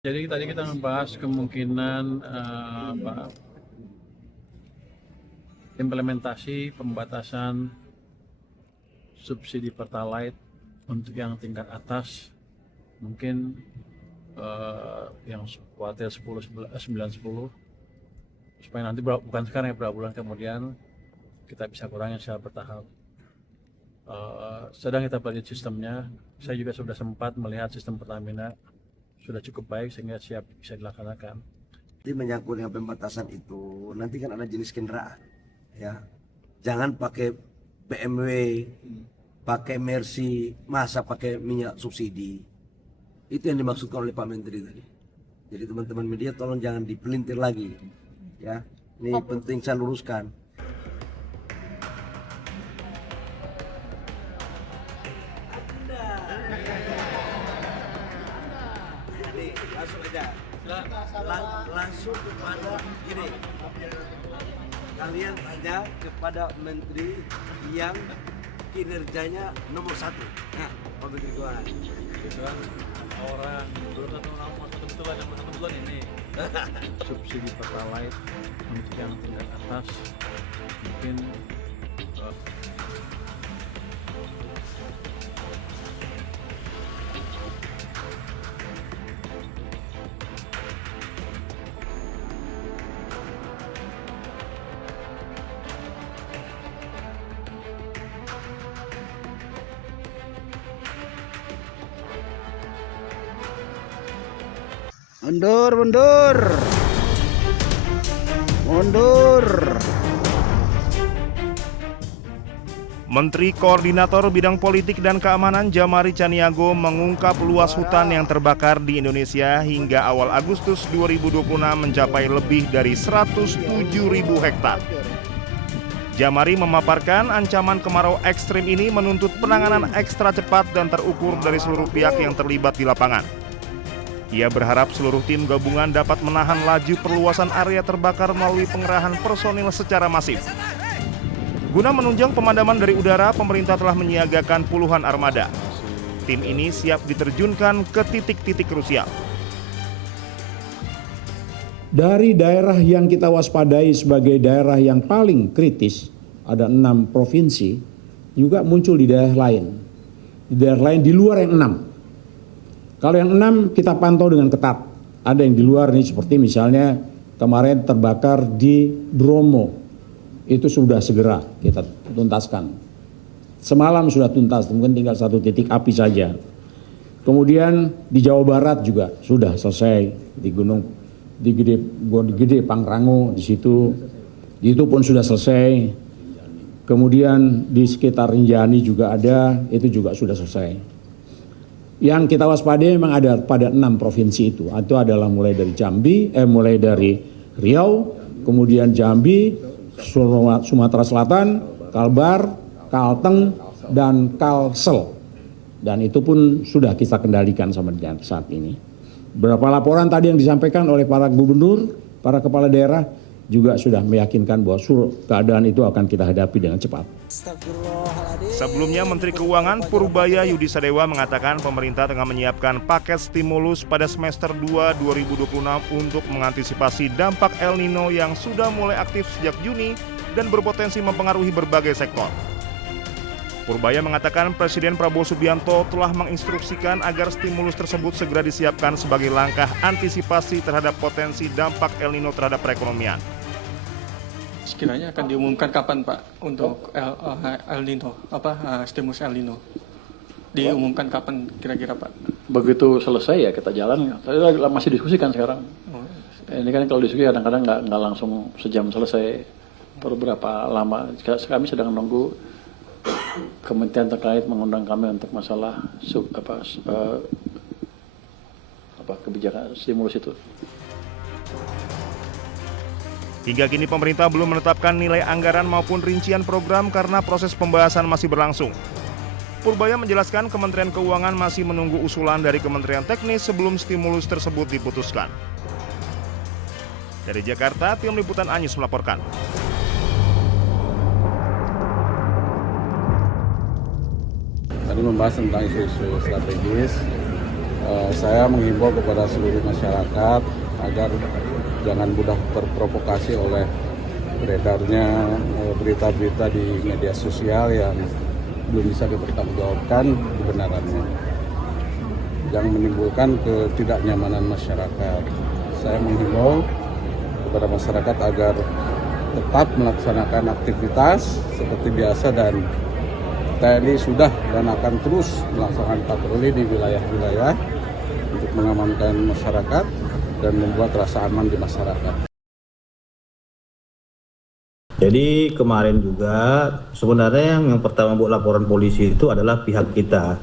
Jadi tadi kita membahas kemungkinan implementasi pembatasan subsidi Pertalite untuk yang tingkat atas, mungkin yang kuartal 10, 9, 10, supaya nanti bukan sekarang ya, beberapa bulan kemudian kita bisa kurangi secara bertahap. Sedang kita pelajari sistemnya. Saya juga sudah sempat melihat sistem Pertamina sudah cukup baik sehingga siap bisa dilaksanakan. Jadi menyangkut dengan pembatasan itu, nanti kan ada jenis kendaraan, ya. Jangan pakai BMW, pakai Mercy, masa pakai minyak subsidi. Itu yang dimaksudkan oleh Pak Menteri tadi. Jadi teman-teman media tolong jangan dipelintir lagi, ya. Ini penting saya luruskan. Langsung aja, langsung kepada gini, kalian tanya kepada menteri yang kinerjanya nomor 1. Nah, Pak Menteri Keuangan. Kebetulan orang belum satu bulan ini subsidi Pertalite untuk yang tingkat atas mungkin Mundur, mundur. Mundur. Menteri Koordinator Bidang Politik dan Keamanan Djamari Caniago mengungkap luas hutan yang terbakar di Indonesia hingga awal Agustus 2026 mencapai lebih dari 107.000 hektar. Djamari memaparkan ancaman kemarau ekstrim ini menuntut penanganan ekstra cepat dan terukur dari seluruh pihak yang terlibat di lapangan. Ia berharap seluruh tim gabungan dapat menahan laju perluasan area terbakar melalui pengerahan personil secara masif. Guna menunjang pemadaman dari udara, pemerintah telah menyiagakan puluhan armada. Tim ini siap diterjunkan ke titik-titik krusial. Dari daerah yang kita waspadai sebagai daerah yang paling kritis, ada 6 provinsi, juga muncul di daerah lain. Di daerah lain di luar yang 6. Kalau yang 6 kita pantau dengan ketat. Ada yang di luar nih, seperti misalnya kemarin terbakar di Bromo. Itu sudah segera kita tuntaskan. Semalam sudah tuntas, mungkin tinggal 1 titik api saja. Kemudian di Jawa Barat juga sudah selesai, di Gunung Gede Pangrango di situ. Itu pun sudah selesai. Kemudian di sekitar Rinjani juga ada, itu juga sudah selesai. Yang kita waspadai memang ada pada 6 provinsi itu. Itu adalah mulai dari mulai dari Riau, kemudian Jambi, Sumatera Selatan, Kalbar, Kalteng, dan Kalsel. Dan itu pun sudah kita kendalikan sampai dengan saat ini. Beberapa laporan tadi yang disampaikan oleh para gubernur, para kepala daerah, juga sudah meyakinkan bahwa keadaan itu akan kita hadapi dengan cepat. Sebelumnya, Menteri Keuangan Purbaya Yudi Sadewa mengatakan pemerintah tengah menyiapkan paket stimulus pada semester 2 2026 untuk mengantisipasi dampak El Nino yang sudah mulai aktif sejak Juni dan berpotensi mempengaruhi berbagai sektor. Purbaya mengatakan Presiden Prabowo Subianto telah menginstruksikan agar stimulus tersebut segera disiapkan sebagai langkah antisipasi terhadap potensi dampak El Nino terhadap perekonomian. Sekiranya akan diumumkan kapan Pak untuk El Nino, stimulus El Nino? Diumumkan kapan kira-kira Pak? Begitu selesai ya kita jalan. Saya masih diskusikan sekarang. Ini kan kalau diskusi kadang-kadang nggak langsung sejam selesai. Beberapa lama. Kami sedang menunggu kementerian terkait mengundang kami untuk masalah kebijakan stimulus itu. Hingga kini pemerintah belum menetapkan nilai anggaran maupun rincian program karena proses pembahasan masih berlangsung. Purbaya menjelaskan Kementerian Keuangan masih menunggu usulan dari Kementerian Teknis sebelum stimulus tersebut diputuskan. Dari Jakarta, tim liputan Anyus melaporkan. Tadi membahas tentang isu-isu strategis Saya menghimbau kepada seluruh masyarakat agar jangan mudah terprovokasi oleh beredarnya berita-berita di media sosial yang belum bisa dipertanggungjawabkan kebenarannya, yang menimbulkan ketidaknyamanan masyarakat. Saya menghimbau kepada masyarakat agar tetap melaksanakan aktivitas seperti biasa, dan TNI sudah dan akan terus melaksanakan patroli di wilayah-wilayah untuk mengamankan masyarakat dan membuat rasa aman di masyarakat. Jadi kemarin juga sebenarnya yang pertama buat laporan polisi itu adalah pihak kita,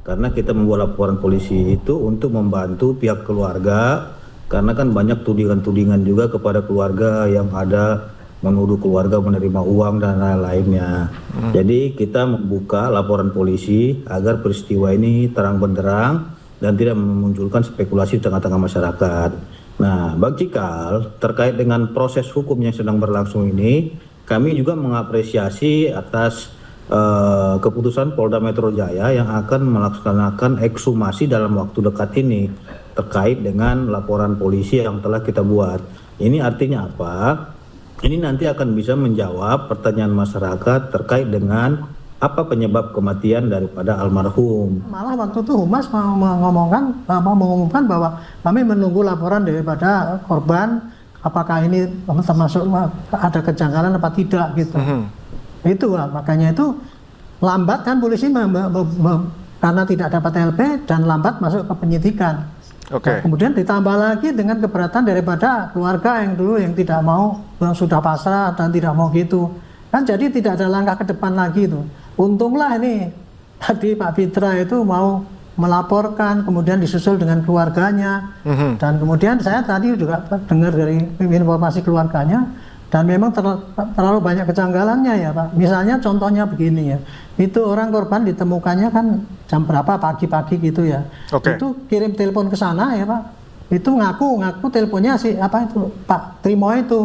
karena kita membuat laporan polisi itu untuk membantu pihak keluarga, karena kan banyak tudingan-tudingan juga kepada keluarga yang ada menuduh keluarga menerima uang dan lain-lainnya. Jadi kita membuka laporan polisi agar peristiwa ini terang benderang dan tidak memunculkan spekulasi di tengah-tengah masyarakat. Nah, Bang Cikal, terkait dengan proses hukum yang sedang berlangsung ini, kami juga mengapresiasi atas keputusan Polda Metro Jaya yang akan melaksanakan ekshumasi dalam waktu dekat ini terkait dengan laporan polisi yang telah kita buat. Ini artinya apa? Ini nanti akan bisa menjawab pertanyaan masyarakat terkait dengan apa penyebab kematian daripada almarhum. Malah waktu itu Humas mengumumkan bahwa kami menunggu laporan daripada korban, apakah ini termasuk ada kejanggalan apa tidak gitu. Itu makanya itu lambat kan polisi karena tidak dapat LP dan lambat masuk ke penyidikan. Nah, kemudian ditambah lagi dengan keberatan daripada keluarga yang dulu yang tidak mau, yang sudah pasrah dan tidak mau gitu. Kan jadi tidak ada langkah ke depan lagi itu. Untunglah ini tadi Pak Fitra itu mau melaporkan, kemudian disusul dengan keluarganya, dan kemudian saya tadi juga dengar dari informasi keluarganya, dan memang terlalu banyak kejanggalannya ya Pak. Misalnya contohnya begini ya, itu orang korban ditemukannya kan jam berapa pagi-pagi gitu ya, itu kirim telepon ke sana ya Pak, itu ngaku teleponnya si apa itu Pak Trimo itu,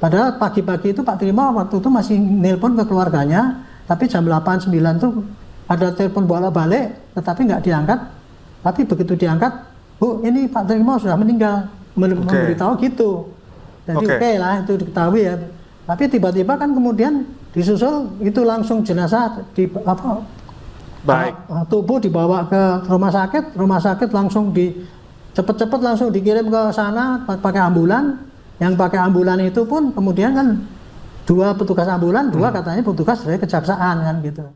padahal pagi-pagi itu Pak Trimo waktu itu masih nelpon ke keluarganya, tapi jam 8-9 tuh ada telepon bolak-balik, tetapi nggak diangkat. Tapi begitu diangkat, Bu, ini Pak Trimo sudah meninggal, memberitahu gitu. Jadi oke lah itu diketahui ya. Tapi tiba-tiba kan kemudian disusul itu langsung jenazah di apa? Tubuh dibawa ke rumah sakit langsung cepet-cepet langsung dikirim ke sana pakai ambulan. Yang pakai ambulan itu pun kemudian kan 2 petugas ambulan, 2 katanya petugas dari kejaksaan kan gitu.